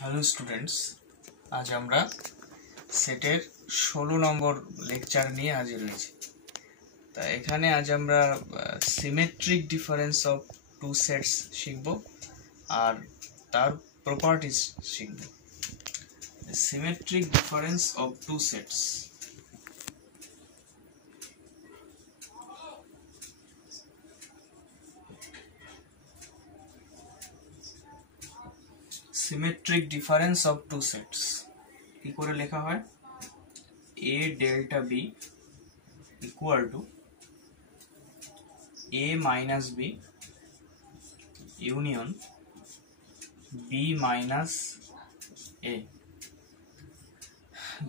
Hello students, আজ আমরা সেটের 16 নম্বর লেকচার নিয়ে হাজির হয়েছি। তা এখানে আজ আমরা symmetric difference of two sets শিখব আর তার প্রপার্টিজ শিখব। Symmetric difference of two sets. Symmetric difference of two sets কি করে লেখা হয়? a delta b equal to a minus b union b minus a.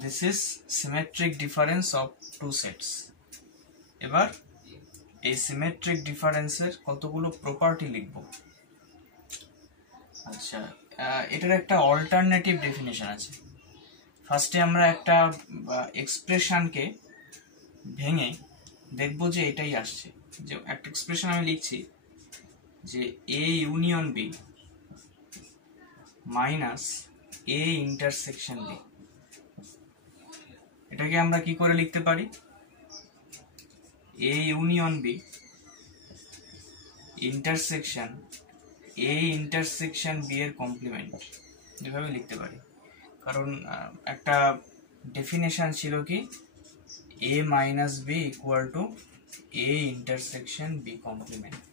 This is symmetric difference of two sets. এবার এই সিমেট্রিক ডিফারেন্সের কতগুলো property লিখব। আচ্ছা, এটার একটা অল্টারনেটিভ ডেফিনেশন আছে। ফার্স্টে আমরা একটা এক্সপ্রেশনকে ভেঙে দেখব যে এটাই আসছে। যে একটা এক্সপ্রেশন আমি লিখছি যে A union B minus A intersection B, এটাকে আমরা কি করে লিখতে পারি? A union B intersection A intersection B এর কমপ্লিমেন্ট, এভাবে লিখতে পারি। কারণ একটা ডেফিনেশন ছিল কি a minus B equal to A intersection B complement.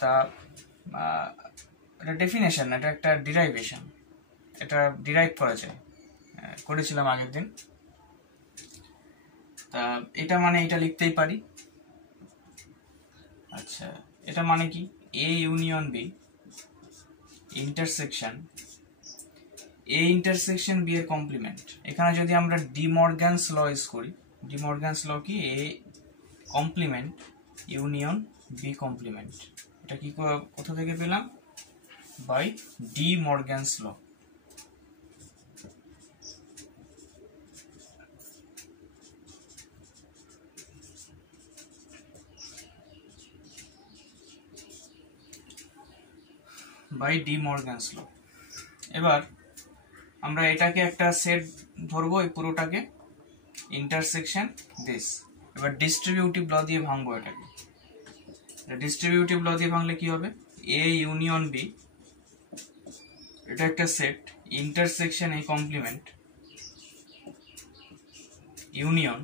তা এটা ডেফিনেশন, এটা একটা ডিরাইভেশন, এটা ডিরাইভ করা যায়, করেছিলাম আগের দিন। তা এটা মানে এটা লিখতেই পারি। আচ্ছা, এটা মানে কি A union B intersection A intersection B এর কমপ্লিমেন্ট। এখানে যদি আমরা ডি মর্গ্যানস ল ইউজ করি, ডি মর্গ্যানস ল কি A complement union B complement, এটা কি কোথা থেকে পেলাম? By De Morgan's law. By De Morgan's law. এবার আমরা এটাকে একটা সেট ধরবো, এই পুরোটাকে ইন্টারসেকশন দিস। এবার ডিস্ট্রিবিউটিভ ল দিয়ে ভাঙবো এটাকে। ডিস্ট্রিবিউটিভ ল দিয়ে ভাঙলে কি হবে? এ ইউনিয়ন বি, এটা একটা set, intersection A complement union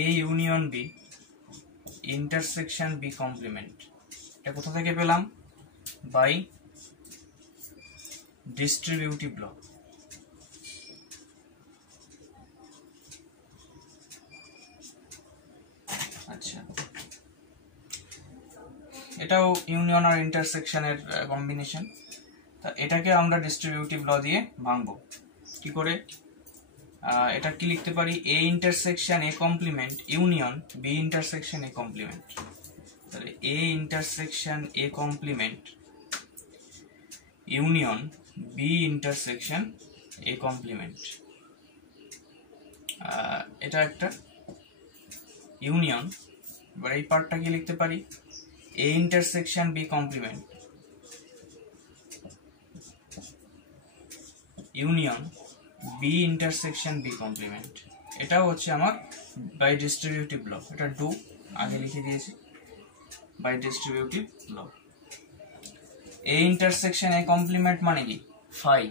A union B intersection B complement. এটা কোথা থেকে পেলাম? By distributive law. আচ্ছা, এটাও ইউনিয়ন আর ইন্টারসেকশনের কম্বিনেশন। তা এটাকে আমরা ডিস্ট্রিবিউটিভ ল দিয়ে ভাঙবো। কি করে? এটা কি লিখতে পারি? A intersection A complement union B intersection A complement. তাহলে A intersection A complement union B intersection A complement, এটা একটা ইউনিয়ন। এবার এই পার্টটা কি লিখতে পারি? A intersection B complement union B intersection B complement. এটাও হচ্ছে আমার বাই ডিস্ট্রিবিউটিভ ল। এটা ডু আগে লিখে দিয়েছি, by distributive law. A intersection A complement মানে কি? ফাই।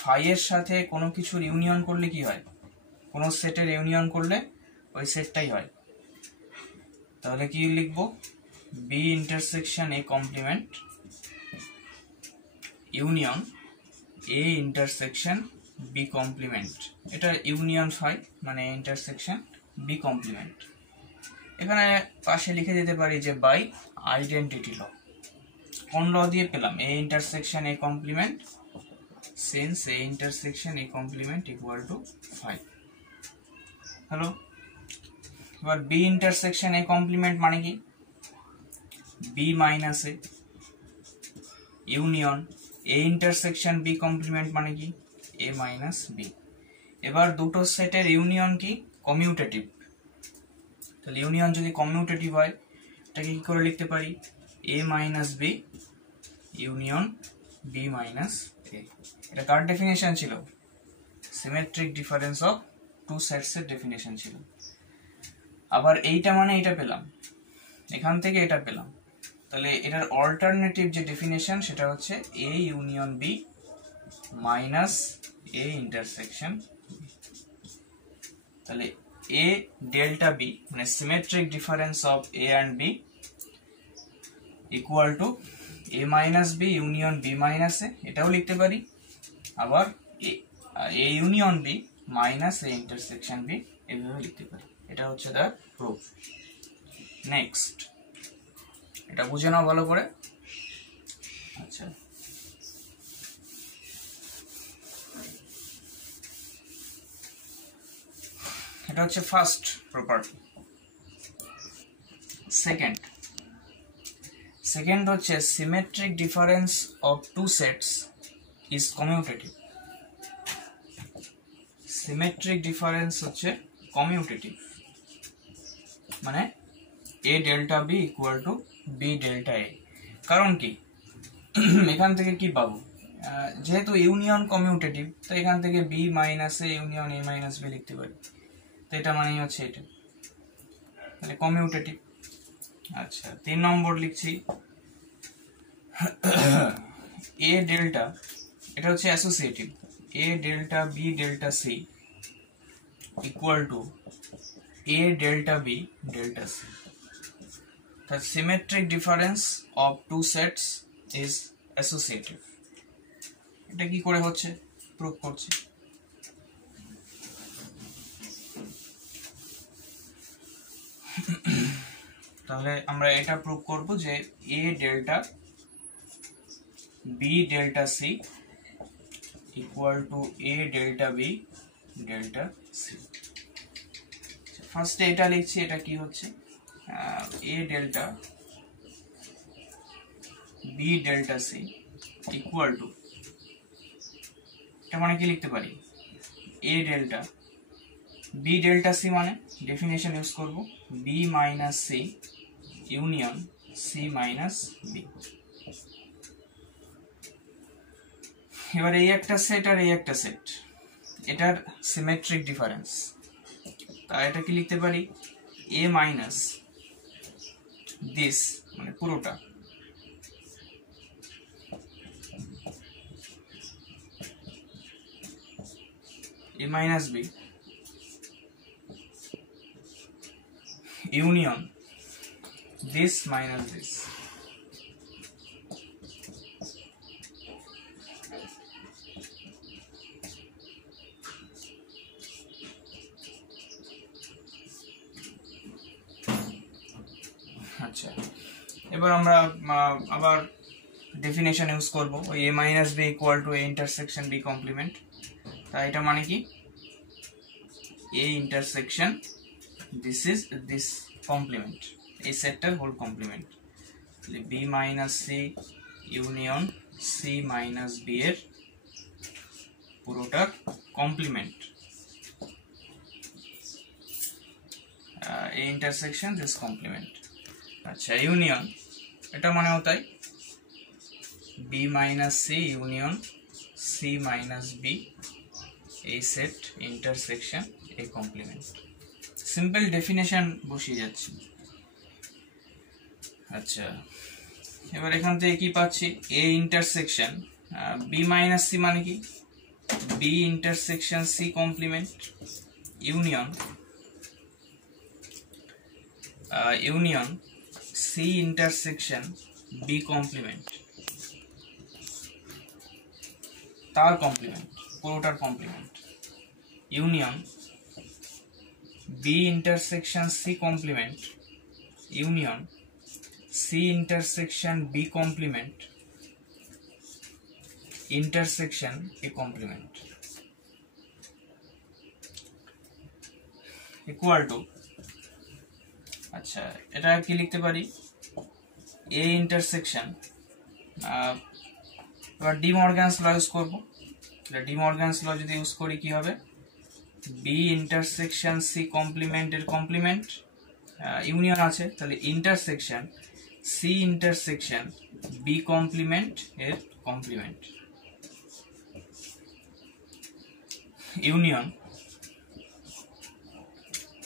ফাই এর সাথে কোনো কিছুর ইউনিয়ন করলে কি হয়? কোনো সেটের ইউনিয়ন করলে ওই সেটটাই হয়। তাহলে কি লিখবো? B intersection A complement union A intersection B complement. এটা ইউনিয়ন ফাই মানে ইন্টারসেকশন বি কমপ্লিমেন্ট। এখানে পাশে লিখে দিতে পারি যে বাই আইডেন্টিটি ল। কোন ল দিয়ে পেলাম? A intersection A complement since A intersection A complement equal to phi. Hello, এবার বি ইন্টারসেকশন এ কমপ্লিমেন্ট মানে কি? B minus A union A intersection B complement মানে কি? A minus B. এবার দুটো সেটের ইউনিয়ন কি? কমিউটেটিভ। তাহলে ইউনিয়ন যদি কমিউটেটিভ হয় এটাকে কি করে লিখতে পারি? A minus B union B minus A. এটা কার ডেফিনেশন ছিল? Symmetric difference of two sets এর ডেফিনেশন ছিল। আবার এইটা মানে এটা পেলাম, এখান থেকে এটা পেলাম, তাহলে এটার অল্টারনেটিভ যে ডেফিনেশন সেটা হচ্ছে A union B minus A intersection. তাহলে এ ডেল্টা বি মানে symmetric difference of A and B equal to A minus B union B minus A, এটাও লিখতে পারি। আবার A union B minus A intersection B, এভাবে লিখতে পারি। এটা হচ্ছে তার প্রুফ। নেক্সট, এটা বুঝে নাও ভালো করে। আচ্ছা, এটা হচ্ছে ফার্স্ট প্রপার্টি। সেকেন্ড হচ্ছে symmetric difference of two sets is commutative. Symmetric difference হচ্ছে কমিউটেটিভ, মানে A delta B equal to B delta A. কারণ কি, এখান থেকে কি পাবো, যেহেতু ইউনিয়ন কমিউটেটিভ, তো এখান থেকে B minus A union A minus B লিখতে পারি। তো এটা মানেই হচ্ছে এটা, তাহলে কমিউটেটিভ। আচ্ছা, 3 নম্বর লিখছি, এ ডেল্টা, এটা হচ্ছে associative, A delta B delta C equal to A delta B delta C. The symmetric difference of two sets is associative. এটা কি করে হচ্ছে, প্রুভ করছি। তাহলে আমরা এটা প্রুভ করব যে A delta B delta C equal to A delta B delta C. ফার্স্টে এটা লিখছি, এটা কি হচ্ছে, A delta B delta C equal to, এটা মানে কি লিখতে পারি, A delta B delta C, মানে ডেফিনেশন ইউজ করব B minus C union C minus B. এবার এই একটা সেট আর এই একটা সেট, এটার সিমেট্রিক ডিফারেন্স, তাই এটা কি লিখতে পারি, এ মাইনাস দিস মানে পুরোটা A minus B union this minus this. আচ্ছা, এবার আমরা আবার ডেফিনেশন ইউজ করব, ওই A minus B equal to A intersection B complement. তাই এটা মানে কি, A intersection this is this complement, এই সেটটার whole complement. B minus C union C minus B এর পুরোটার complement, A intersection this complement. আচ্ছা, ইউনিয়ন, এটা মানেও তাই, B minus C union C minus B, এই set intersection A complement. Simple definition বসিয়ে যাচ্ছি। আচ্ছা, এবার এখান থেকে কি পাচ্ছি, A intersection B minus C মানে কি, B intersection C complement union union C intersection B complement, তার কমপ্লিমেন্ট, পুরোটার complement, union B intersection C complement union C intersection B complement intersection A complement equal to, আচ্ছা এটা কি লিখতে পারি, A intersection, এবার ডি মর্গ্যানস ল ইউজ করবো। De Morgan's law যদি ইউজ করি কি হবে, বি ইন্টারসেকশন সি কমপ্লিমেন্ট এর কমপ্লিমেন্ট, ইউনিয়ন আছে, তাহলে intersection C intersection B complement এর কমপ্লিমেন্ট ইউনিয়ন,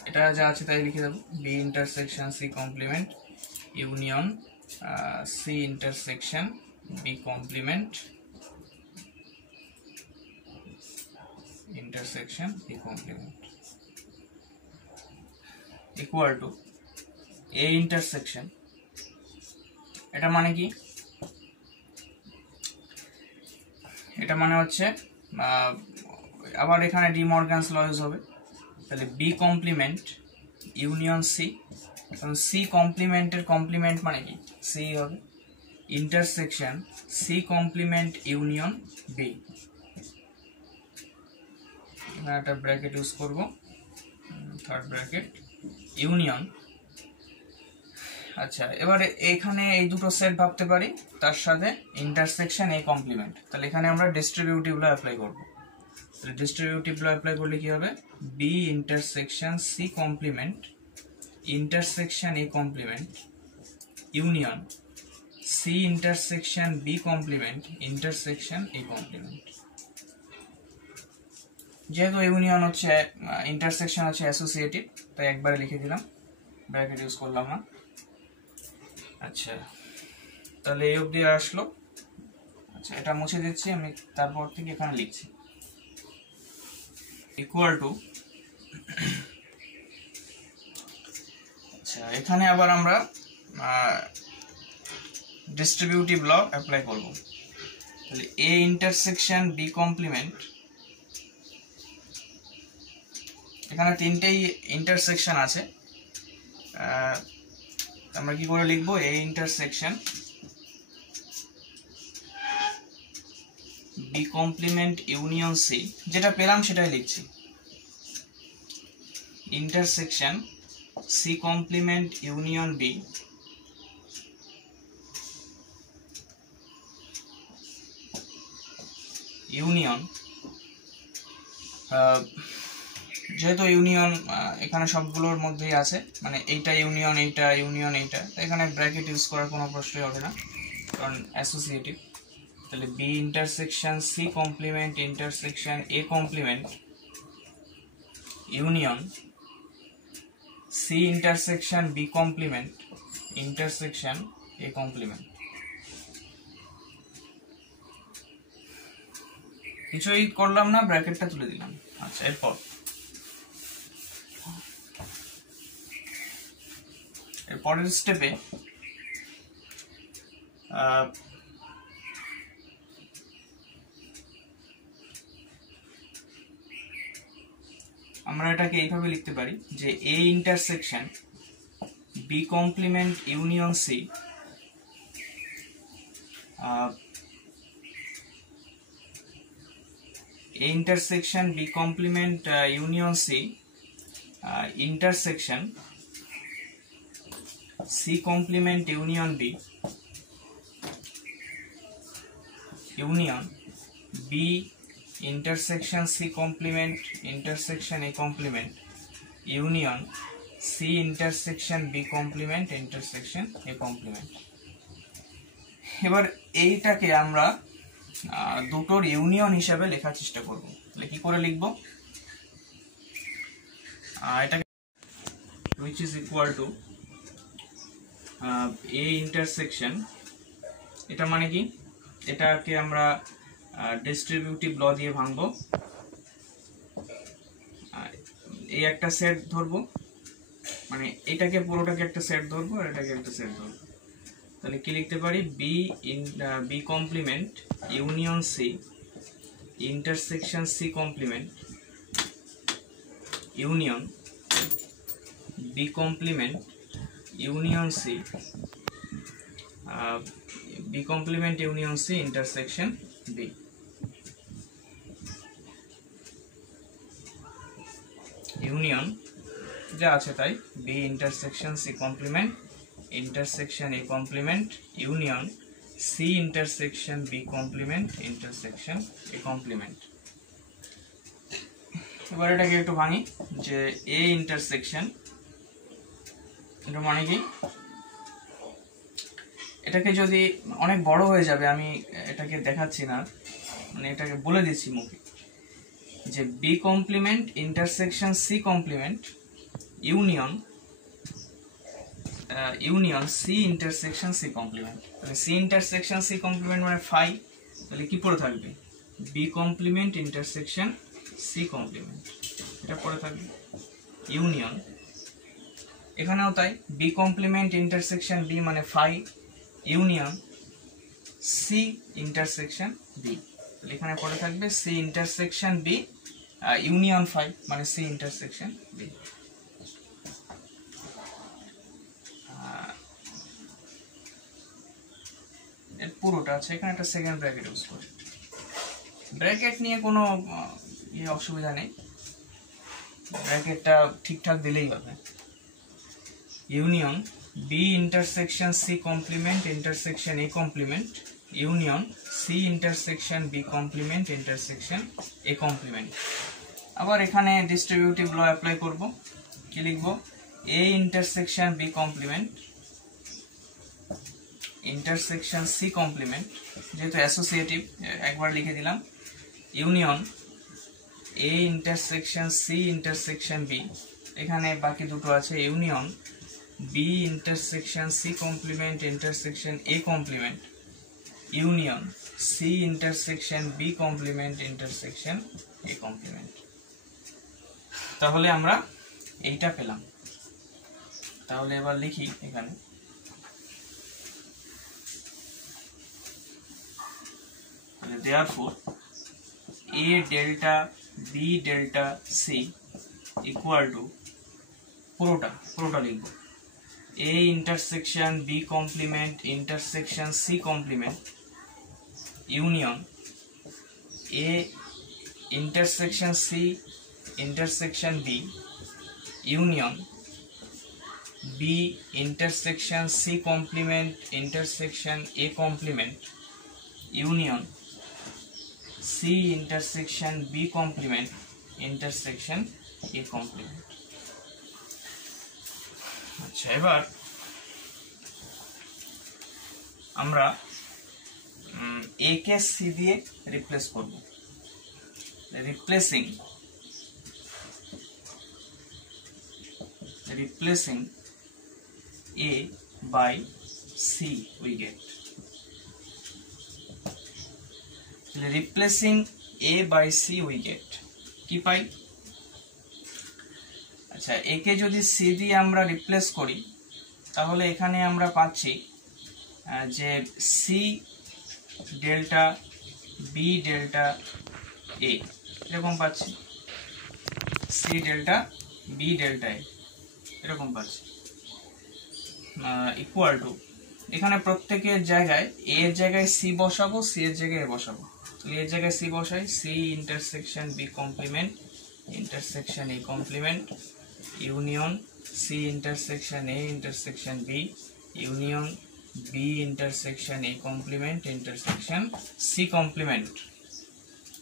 এটা যা আছে তাই লিখে দেবো, B intersection C complement union C intersection B complement intersection B complement equal to A intersection. এটা মানে কি? এটা মানে হচ্ছে আবার এখানে ডি মর্গানস ল ইউজ হবে, তাহলে বি কমপ্লিমেন্ট ইউনিয়ন সি, কারণ সি কমপ্লিমেন্টের কমপ্লিমেন্ট মানে কি সি হবে, intersection C complement union B. এখানে একটা ব্র্যাকেট ইউজ করব, থার্ড ব্র্যাকেট ইউনিয়ন। আচ্ছা, এবারে এখানে এই দুটো সেট ভাবতে পারি, তার সাথে ইন্টারসেকশন এ কমপ্লিমেন্ট, তাহলে এখানে আমরা ডিস্ট্রিবিউটিভ ল অ্যাপ্লাই করব। তাহলে ডিস্ট্রিবিউটিভ ল অ্যাপ্লাই করলে কি হবে, B intersection C complement intersection A complement union C intersection B complement intersection A complement. যেহেতু ইউনিয়ন হচ্ছে ইন্টারসেকশন হচ্ছে অ্যাসোসিয়েটিভ, তাই একবারে লিখে দিলাম, ব্র্যাকেট ইউজ করলাম না। আচ্ছা, তাহলে এই অবধি আসলো। আচ্ছা, এটা মুছে দিচ্ছি আমি, তারপর থেকে এখানে লিখছি ইকুয়াল টু। আচ্ছা, এখানে আবার আমরা ডিস্ট্রিবিউটিভ ল অ্যাপ্লাই করব। তাহলে এ ইন্টারসেকশন বি কমপ্লিমেন্ট, এখানে তিনটেই ইন্টারসেকশন আছে, আমরা কি করে লিখবো, A intersection B complement union C, যেটা পেলাম সেটাই লিখছি, intersection C complement union B union. যেহেতু ইউনিয়ন এখানে সবগুলোর মধ্যেই আছে, মানে এইটা ইউনিয়ন এইটা ইউনিয়ন এইটা, এখানে ব্র্যাকেট ইউজ করার কোনো প্রশ্নই হবে না কারণ অ্যাসোসিয়েটিভ। তাহলে B intersection C complement intersection A complement union C intersection B complement intersection A complement. কিছুই করলাম না, ব্র্যাকেটটা তুলে দিলাম। আচ্ছা, এরপর পরের স্টেপে আমরা এটাকে এইভাবে লিখতে পারি যে A intersection B complement union C A intersection B complement union C intersection C complement union B union B intersection C complement intersection A complement union C intersection B complement intersection A complement। এবার এইটাকে আমরা দুটোর union হিসাবে লেখার চেষ্টা করব। তাহলে কি করে লিখব, এটাকে which is equal to A intersection, এটা মানে কি, এটাকে আমরা ডিস্ট্রিবিউটিভ ল দিয়ে ভাঙবো। এই একটা সেট ধরবো, মানে এটাকে পুরোটাকে একটা সেট ধরবো আর এটাকে একটা সেট ধরবো। তাহলে কি লিখতে পারি, B complement union C intersection C complement union B complement union C B complement union C intersection B. Union যা আছে তাই, B intersection C complement intersection A complement union C intersection B complement intersection A complement। এবার এটাকে একটু ভাঙি, যে A intersection এটা মানে কি, এটাকে যদি অনেক বড় হয়ে যাবে, আমি এটাকে দেখাচ্ছি না, মানে এটাকে বলে দিচ্ছি মুখে, যে B complement intersection C complement union C intersection C complement. তাহলে সি ইন্টারসেকশন সি কমপ্লিমেন্ট মানে ফাই, তাহলে কি পড়ে থাকবে? B complement intersection C complement, এটা পড়ে থাকবে ইউনিয়ন। এখানেও তাই, বি কমপ্লিমেন্ট ইন্টারসেকশন বি মানে phi union C intersection B, তাহলে এখানে পড়ে থাকবে C intersection B union phi মানে সি ইন্টারসেকশন বি। এর পুরোটা আছে, এখানে একটা সেকেন্ড ব্র্যাকেট ইউজ করি। ব্র্যাকেট নিয়ে কোনো অসুবিধা নেই, ব্র্যাকেটটা ঠিকঠাক দিলেই হবে। Union B intersection C complement intersection A complement union C intersection B complement intersection A complement. আবার এখানে ডিস্ট্রিবিউটিভ ল অ্যাপ্লাই করব, কি লিখব? A intersection B complement intersection C complement, যেহেতু অ্যাসোসিয়েটিভ একবার লিখে দিলাম, union A intersection C intersection B, এখানে বাকি দুটো আছে union B intersection C complement intersection A complement union C intersection B complement intersection A complement. তাহলে আমরা এইটা পেলাম। তাহলে এবার লিখি এখানে, therefore A delta B delta C equal to পুরোটা লিখব A intersection B complement intersection C complement union A intersection C intersection B union B intersection C complement intersection A complement union C intersection B complement intersection A complement। আচ্ছা, এবার আমরা A K C দিয়ে replace করব। replacing A by C we get, replacing A by C we get কি পাই? আচ্ছা, A কে যদি C দিয়ে আমরা রিপ্লেস করি তাহলে এখানে আমরা পাচ্ছি যে C delta B delta A এরকম পাচ্ছি, C delta B delta A এরকম পাচ্ছি, ইকুয়াল টু এখানে প্রত্যেকের জায়গায় A এর জায়গায় C বসাবো, C এর জায়গায় A বসাবো। তাহলে এর জায়গায় C বসাই, C intersection B complement intersection A complement union C intersection A intersection B union B intersection A complement intersection C complement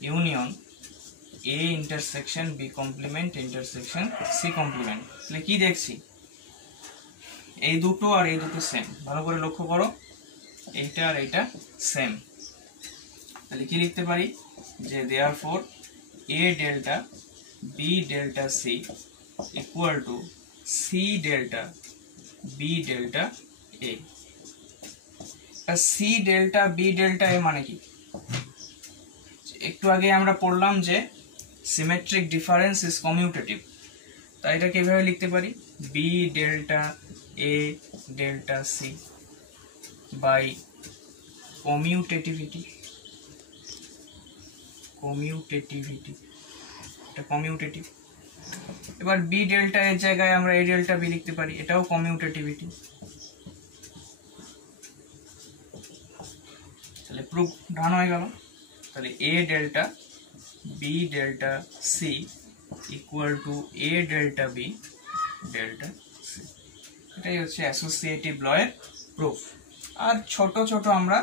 union A intersection B complement intersection C complement. তাহলে কি দেখছি? এই দুটো আর এই দুটো সেম, ভালো করে লক্ষ্য করো, এইটা আর এইটা সেম। তাহলে কি লিখতে পারি? যে therefore A delta B delta C equal to C delta B delta A। C delta B delta A মানে কি? একটু আগে আমরা পড়লাম যে সিমেট্রিক ডিফারেন্স ইজ কমিউটেটিভ, তাই এটাকে এভাবে লিখতে পারি B delta A delta C by commutativity, এটা কমিউটেটিভ। এবার B ডেল্টা এর জায়গায় আমরা A ডেল্টা B লিখতে পারি, এটাও কমিউটেটিভিটি। তাহলে প্রুফ ডান হয়ে গেল। তাহলে A delta B delta C equal to A delta B delta C, এটাই হচ্ছে অ্যাসোসিয়েটিভ ল এর প্রুফ। আর ছোট ছোট আমরা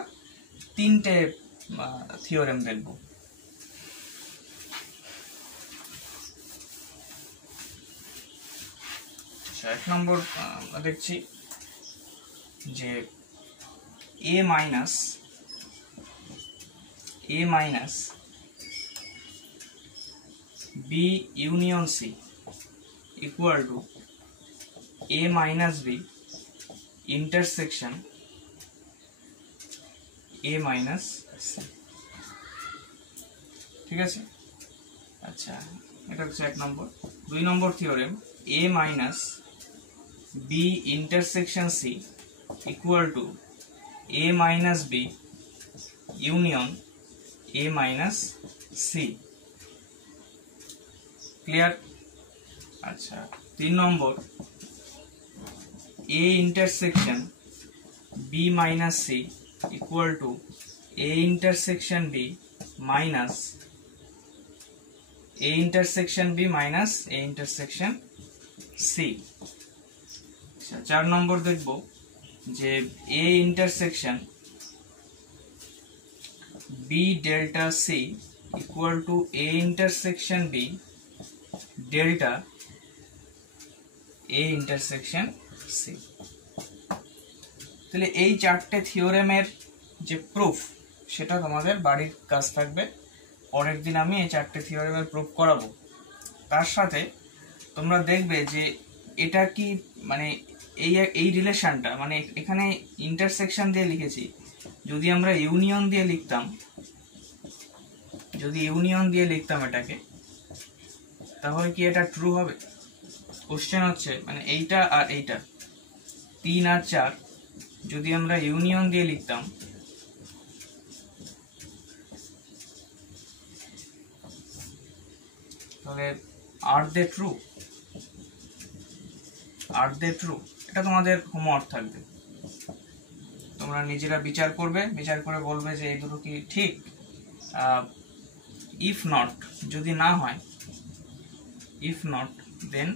তিনটে থিওরেম দেখব। এক নম্বর দেখছি যে a minus b union c equal to a minus b intersection a minus c। ঠিক আছে, আচ্ছা এটা হচ্ছে 1 নম্বর। 2 নম্বর theorem a minus b intersection c equal to a minus b union a minus c। Clear? আচ্ছা 3 নম্বর a intersection b minus c equal to a intersection b minus a intersection b minus a intersection c। 4 নম্বর দেখব যে a intersection b delta c equal to a intersection b delta a intersection c। তাহলে এই 4টে থিওরেমের যে proof সেটা তোমাদের বাড়ির কাজ থাকবে। পরের দিন আমি এই 4টে থিওরেমের প্রুফ করাবো। তার সাথে তোমরা দেখবে যে এটা কি মানে এই রিলেশনটা, মানে এখানে ইন্টারসেকশন দিয়ে লিখেছি, যদি আমরা ইউনিয়ন দিয়ে লিখতাম এটাকে, তাহলে কি এটা ট্রু হবে? কোশ্চেন হচ্ছে মানে এইটা আর এইটা 3 আর 4 যদি আমরা ইউনিয়ন দিয়ে লিখতাম তাহলে আর দে ট্রু? এটা তোমাদের হোমওয়ার্ক থাকবে, তোমরা নিজেরা বিচার করবে, বিচার করে বলবে যে এই দুটো কি ঠিক। ইফ নট, যদি না হয়, ইফ নট দেন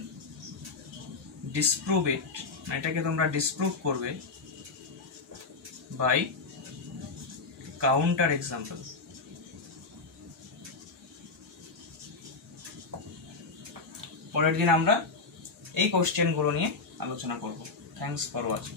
ডিসপ্রুভ ইট, এটাকে তোমরা ডিসপ্রুভ করবে বাই কাউন্টার এক্সাম্পল। পরের দিন আমরা এই কোশ্চেনগুলো নিয়ে আলোচনা করব। Thanks for watching.